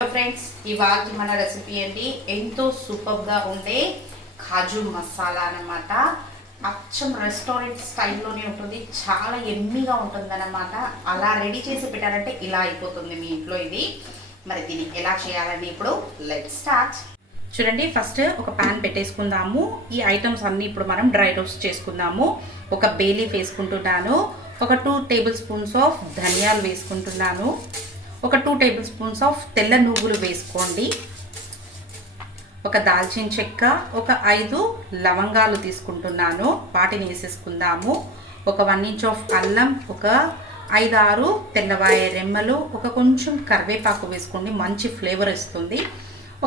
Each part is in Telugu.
ఫ్రెండ్స్, ఇవాళ మన రెసిపీ అండి ఎంతో సూపర్గా ఉండే కాజు మసాలా అన్నమాట. అచ్చం రెస్టారెంట్ స్టైల్లోనే ఉంటుంది, చాలా ఎమ్మీగా ఉంటుంది అన్నమాట. అలా రెడీ చేసి పెట్టారంటే ఇలా అయిపోతుంది మీ ఇంట్లో ఇది. మరి దీన్ని ఎలా చేయాలని ఇప్పుడు లెట్స్ స్టార్ట్. చూడండి, ఫస్ట్ ఒక ప్యాన్ పెట్టేసుకుందాము. ఈ ఐటమ్స్ అన్నీ ఇప్పుడు మనం డ్రై రోస్ట్ చేసుకుందాము. ఒక బే లీఫ్ వేసుకుంటున్నాను, ఒక 2 టేబుల్ స్పూన్స్ ఆఫ్ ధనియాలు వేసుకుంటున్నాను, ఒక 2 టేబుల్ స్పూన్స్ ఆఫ్ తెల్ల నువ్వులు వేసుకోండి, ఒక దాల్చిన చెక్క, ఒక 5 లవంగాలు తీసుకుంటున్నాను, వాటిని వేసేసుకుందాము. ఒక 1 ఇంచ్ ఆఫ్ అల్లం, ఒక 5-6 తెల్లవాయ రెమ్మలు, ఒక కొంచెం కరివేపాకు వేసుకోండి, మంచి ఫ్లేవర్ ఇస్తుంది.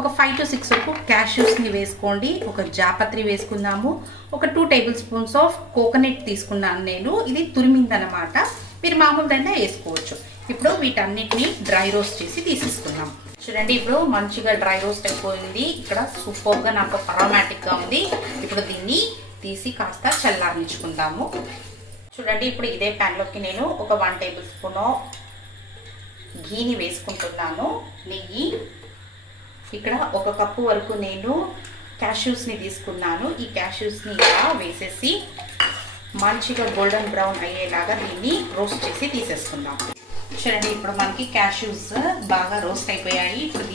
ఒక 5 to 6 వరకు క్యాష్యూస్ని వేసుకోండి, ఒక జాపత్రి వేసుకుందాము, ఒక 2 టేబుల్ స్పూన్స్ ఆఫ్ కోకోనట్ తీసుకున్నాను నేను, ఇది తురిమిందనమాట, మీరు మామూలుగా వేసుకోవచ్చు. ఇప్పుడు వీటన్నిటిని డ్రై రోస్ట్ చేసి తీసేసుకుందాం. చూడండి, ఇప్పుడు మంచిగా డ్రై రోస్ట్ అయిపోయింది. ఇక్కడ సూపర్గా నాకు అరోమాటిక్గా ఉంది. ఇప్పుడు దీన్ని తీసి కాస్త చల్లారించుకుందాము. చూడండి, ఇప్పుడు ఇదే ప్యాన్లోకి నేను ఒక 1 టేబుల్ స్పూన్ ఘీని వేసుకుంటున్నాను, నెయ్యి. ఇక్కడ 1 కప్పు వరకు నేను క్యాష్యూస్ని తీసుకున్నాను. ఈ క్యాష్యూస్ని ఇలా వేసేసి మంచిగా గోల్డెన్ బ్రౌన్ అయ్యేలాగా దీన్ని రోస్ట్ చేసి తీసేసుకుందాం. చూడండి, ఇప్పుడు మనకి క్యాష్యూస్ బాగా రోస్ట్ అయిపోయాయి. ఇప్పుడు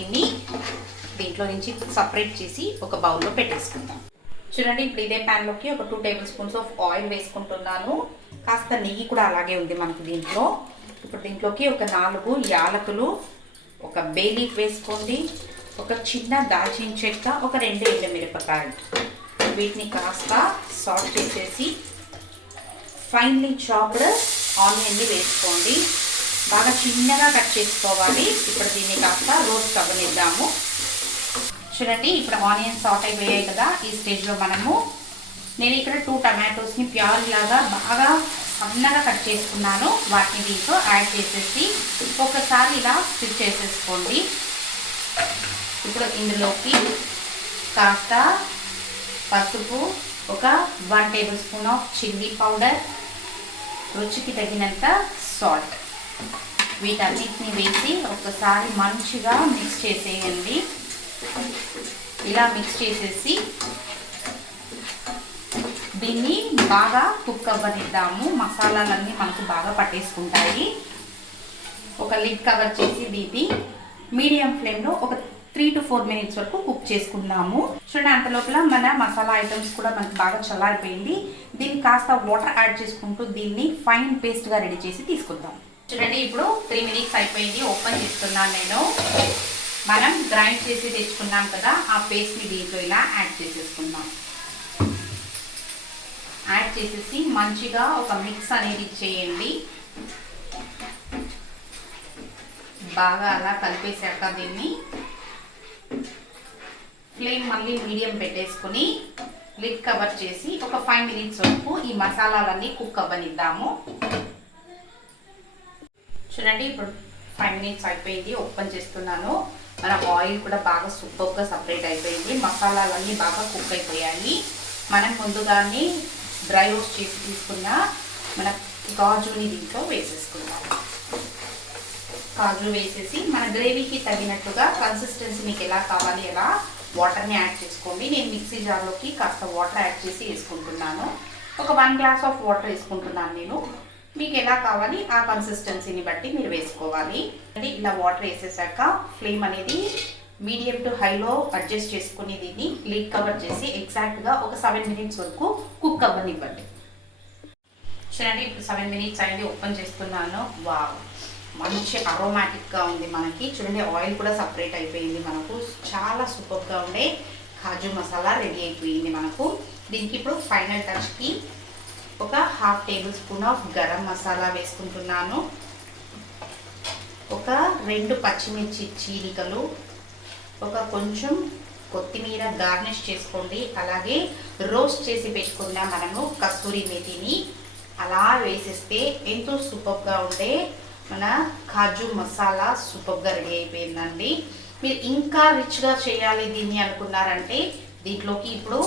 దీంట్లో నుంచి సపరేట్ చేసి ఒక బౌల్లో పెట్టేసుకుందాం. చూడండి, ఇప్పుడు ఇదే ప్యాన్లోకి ఒక 2 టేబుల్ స్పూన్స్ ఆఫ్ ఆయిల్ వేసుకుంటున్నాను. కాస్త నెయ్యి కూడా అలాగే ఉంది మనకి దీంట్లో. ఇప్పుడు దీంట్లోకి ఒక 4 యాలకులు, ఒక బే లీఫ్ వేసుకోండి, ఒక చిన్న దాల్చిన చెక్క, ఒక 2 ఎండుమిరపకాయలు. వీటిని కాస్త సాల్ట్ చేసేసి ఫైన్లీ చాప్డ్ ఆనియన్ని వేసుకోండి, బాగా చిన్నగా కట్ చేసుకోవాలి. ఇప్పుడు దీన్ని కాస్త రోస్ట్ అవ్వనిద్దాము. చూడండి, ఇప్పుడు ఆనియన్స్ సాట్ అయిపోయాయి కదా. ఈ స్టేజ్లో నేను ఇక్కడ 2 టమాటోస్ని ప్యూర్ లాగా బాగా సన్నగా కట్ చేసుకున్నాను. వాటిని దీంట్లో యాడ్ చేసేసి ఒకసారి ఇలా స్టిచ్ చేసేసుకోండి. ఇప్పుడు ఇందులోకి కాస్త పసుపు, ఒక 1 table spoon of chilli powder, రుచికి తగినంత సాల్ట్, వీటన్నిటిని వేసి ఒకసారి మంచిగా మిక్స్ చేసేయండి. ఇలా మిక్స్ చేసేసి దీన్ని బాగా కుక్ అవ్వనిద్దాము. మసాలాలన్నీ మనకు బాగా పట్టేసుకుంటాయి. ఒక లిడ్ కవర్ చేసి దీన్ని మీడియం ఫ్లేమ్లో ఒక 3 to 4 మినిట్స్ వరకు కుక్ చేసుకుందాము. చూడండి, అంత లోపల మన మసాలా ఐటమ్స్ కూడా మనకి బాగా చల్లారిపోయింది. దీన్ని కాస్త వాటర్ యాడ్ చేసుకుంటూ దీన్ని ఫైన్ పేస్ట్గా రెడీ చేసి తీసుకుందాం. చూడండి, ఇప్పుడు 3 మినిట్స్ అయిపోయింది. ఓపెన్ చేస్తున్నాను నేను. మనం గ్రైండ్ చేసి తెచ్చుకున్నాం కదా, ఆ పేస్ట్ని దీంట్లో ఇలా యాడ్ చేసేసుకుందాం. యాడ్ చేసేసి మంచిగా ఒక మిక్స్ అనేది చేయండి. బాగా అలా కలిపేసాక దీన్ని ఫ్లేమ్ మళ్ళీ మీడియం పెట్టేసుకుని లిడ్ కవర్ చేసి ఒక 5 మినిట్స్ వరకు ఈ మసాలాలన్నీ కుక్ అవ్వనిద్దాము. చూడండి, ఇప్పుడు 5 మినిట్స్ అయిపోయింది. ఓపెన్ చేస్తున్నాను. మన ఆయిల్ కూడా బాగా సూపర్గా సపరేట్ అయిపోయింది. మసాలాలన్నీ బాగా కుక్ అయిపోయాయి. మనం ముందుగానే డ్రై రోస్ట్ చేసి తీసుకున్న మన కాజుని దీంట్లో వేసేసుకుందాం. కాజు వేసేసి మన గ్రేవీకి తగినట్టుగా కన్సిస్టెన్సీ మీకు ఎలా కావాలి అలా వాటర్ని యాడ్ చేసుకోండి. నేను మిక్సీ జార్లోకి కాస్త వాటర్ యాడ్ చేసి వేసుకుంటున్నాను. ఒక 1 గ్లాస్ ఆఫ్ వాటర్ వేసుకుంటున్నాను నేను. మీకు ఎలా కావాలి ఆ కన్సిస్టెన్సీని బట్టి మీరు వేసుకోవాలి. అంటే ఇలా వాటర్ వేసేసాక ఫ్లేమ్ అనేది మీడియం టు హైలో అడ్జస్ట్ చేసుకుని దీన్ని లిడ్ కవర్ చేసి ఎగ్జాక్ట్గా ఒక 7 మినిట్స్ వరకు కుక్ అవ్వనివ్వండి. చూడండి, ఇప్పుడు 7 మినిట్స్ అయింది. ఓపెన్ చేస్తున్నాను. వావ్, మంచి అరోమాటిక్గా ఉంది మనకి. చూడండి, ఆయిల్ కూడా సపరేట్ అయిపోయింది. మనకు చాలా సూపర్గా ఉండే కాజు మసాలా రెడీ అయిపోయింది మనకు. దీనికి ఇప్పుడు ఫైనల్ టచ్కి ఒక 1/2 table spoon of garam masala వేసుకుంటున్నాను, ఒక 2 పచ్చిమిర్చి చీలికలు, ఒక కొంచెం కొత్తిమీర గార్నిష్ చేసుకోండి. అలాగే రోస్ట్ చేసి పెట్టుకున్న మనము కస్తూరి మేతిని అలా వేసేస్తే ఎంతో సూపర్గా ఉండే మన కాజు మసాలా సూపర్గా రెడీ అయిపోయిందండి. మీరు ఇంకా రిచ్గా చేయాలి దీన్ని అనుకున్నారంటే దీంట్లోకి ఇప్పుడు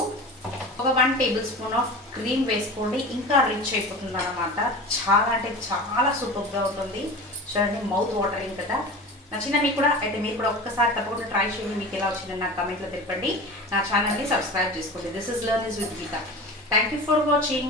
ఒక 1 టేబుల్ స్పూన్ ఆఫ్ క్రీమ్ వేసుకోండి. ఇంకా రిచ్ అయిపోతుంది అన్నమాట. చాలా అంటే చాలా సూపర్గా ఉంటుంది. చూడండి, మౌత్ వాటరింగ్ కదా. నచ్చిందా మీకు కూడా? అయితే మీరు కూడా ఒక్కసారి తప్పకుండా ట్రై చేయండి. మీకు ఎలా వచ్చిందని నాకు కమెంట్లో తెలపండి. నా ఛానల్ని సబ్స్క్రైబ్ చేసుకోండి. This is learn is with Geetha. Thank you for watching.